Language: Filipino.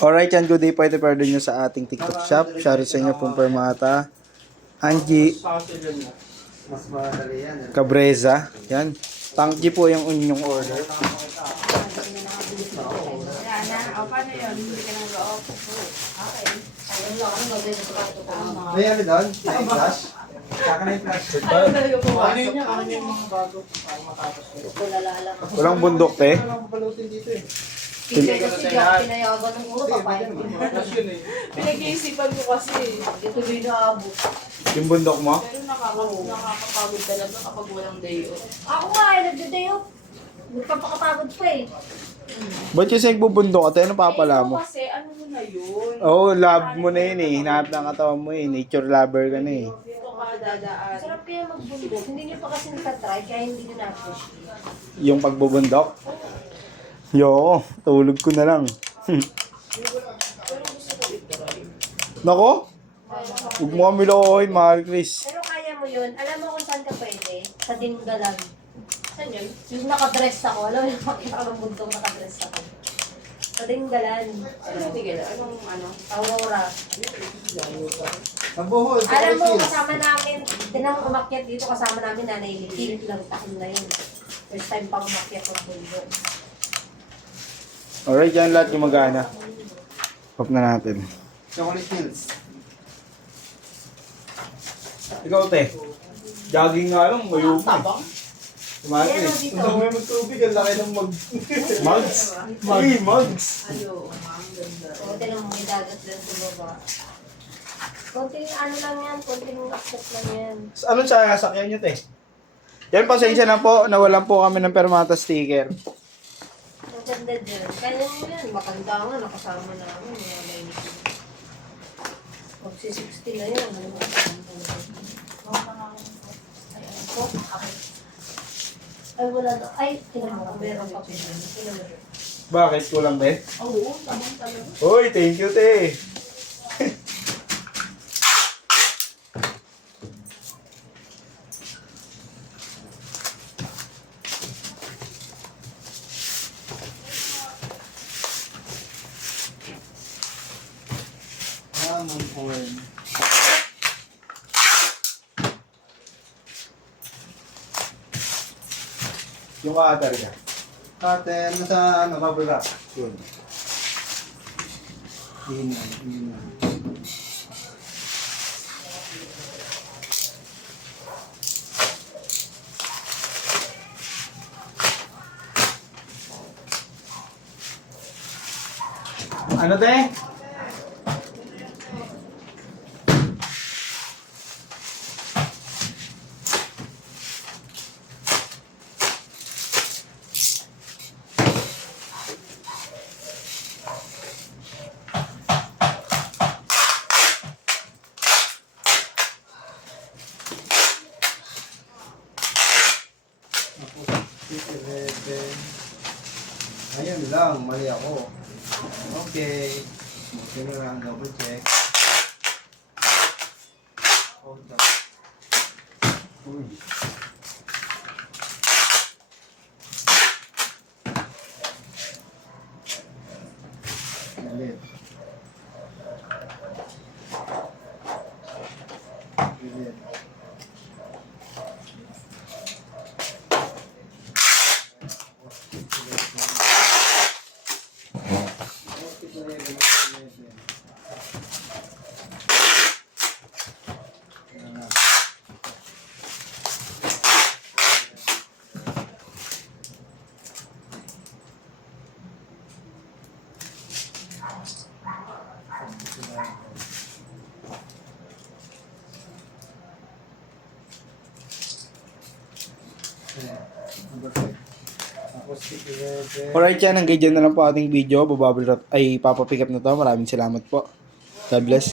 Alright, yan. Good day po. Ito pwede nyo sa ating TikTok shop. Shoutout sa inyo pong Permata. Angie Mas madali yan. Cabreza. Yan. Tangki po yung inyong order. Paano yun? Hindi ka nang loob. Okay. Ayun lang ako mag-edit sa pato ko. May ano doon? May flash? Saka na yung flash. Ayaw talaga pumasok. Ano yung mga bago para matapos ko? Kulala lang. Walang bundok, te. Walang balutin dito eh. Hindi kasi diyan pinayagan ng ulo, papayag ko. Pinag-iisipan ko kasi. Ito din naabot. Yung bundok mo? Pero nakakapagod talaga kapag walang day off. Ako nga, nagde-day off. Nagpapakapagod pa eh. Ba't kasi nagbubundok ka, te? Ano papala mo? Ikaw kasi, ano mo na yun? Oo, love mo na yun eh. Hinahanap ng katawan mo eh. Nature lover ka na eh. Dito ka dadaan. Sarap kaya magbundok. Hindi niyo pa kasi nakatry, kaya hindi niyo na-push. Yung pagbubundok? Yo, tulog ko na lang. Nako? Huwag mo kami lokohin, mahal Chris. Pero kaya mo yun. Alam mo kung saan ka pwede? Sa Dingalan. Saan yun? Yung nakadress ako. Alam mo yung makita ko ng bundok nakadress ako. Sa Dingalan. Anong tigil? Anong ano? Aurora. Sa Bohol, sa Alam mo, Hills. kasama namin, tinang umakyat dito, kasama namin Nanay Liki. Ilang taon na yun. First time pang umakyat ng bundok. Alright, yan lahat yung magana. Pop na natin. Chocolate Hills. Ikaw, te. Jogging nga lang, mayo pa. Mahal Meron Chris. dito. Kung may magtubig, ang laki ng mag... Mugs? Hey, mugs! Ayo, ang ganda. O, tinang may dagat lang sa baba. Konting ano lang yan, konting akit lang yan. Anong sasakyan nyo, te? Yan, pasensya na po. Nawalan po kami ng Permata sticker. Ang ganda dyan. Kaya nyo yan, makanda nga, nakasama namin. Nanay Liki. Magsi-60 na yan. Ay, wala na. Ay, tinamo. Meron pa po. Tinamo. Bakit? Kulang ba? Oo, tamang talaga. Uy, thank you, te. Lemon corn. Yung cutter niya. Cutter, nasa ano, bubble wrap. Yun. Yun na, yun na. Ano, te? Ayun lang, mali ako. Okay. Buti mo lang, double check. Hold up. Uy. Galit. Galit. Alright, yan. Hanggang dyan na lang po ating video. Bababble wrap ay papapick up na to. Maraming salamat po. God bless.